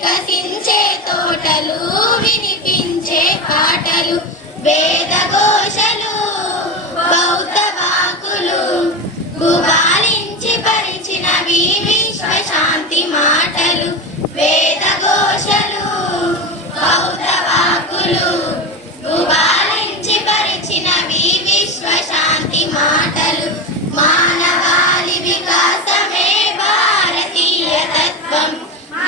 వికసించే తోటలు వినిపించే పాటలు వేదఘోషలు బౌద్ధ వాకులు గుబాలించి పరిచినవి విశ్వశాంతి మాటలు వేదఘోషలు బౌద్ధ వాకులు గుబాలించి పరిచినవి విశ్వశాంతి మాటలు మానవాళి వికాసమే భారతీయ తత్వం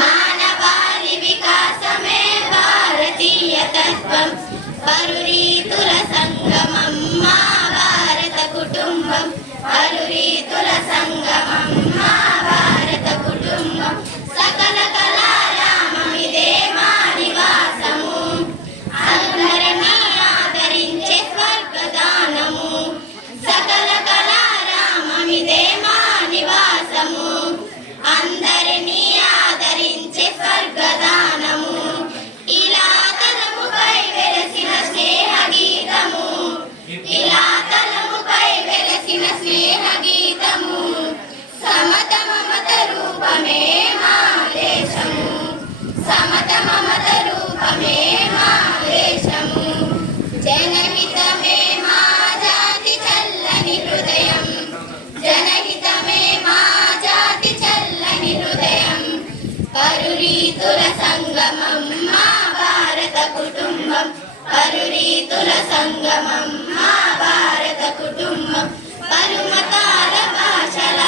మానవాళి వికాసమే భారతీయ తత్వం పరురీతుల సంగమం మా భారత కుటుంబం పరురీతుల సంగమం మా భారత కుటుంబం సకల కళారామమిదే మా నివాసము అందరినీ ఆదరించే స్వర్గదానము సకల కళారామమిదే మా నివాసము అందరినీ ఆదరించే స్వర్గదానము ఇలా తలముపై వెలసిన స్నేహ గీతము ఇలా తలముపై వెలసిన స్నేహ గీతము సమత మమత రూపమే మా దేశము సమత మమత రూపమే మా దేశము జనహితమే మా జాతి చల్లని హృదయం జనహితమే మా జాతి చల్లని హృదయం పరురీతుల సంగమం మా భారత కుటుంబం పరురీతుల సంగమం మా భారత కుటుంబం పలుమతాల భాషల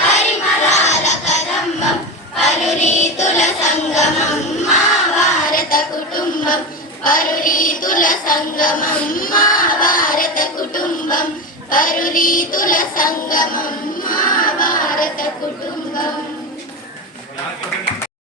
పరిమళాల కదంబం పరురీతుల సంగమం మా భారత కుటుంబం పరురీతుల సంగమం మా భారత కుటుంబం పరురీతుల సంగమం మా భారత కుటుంబం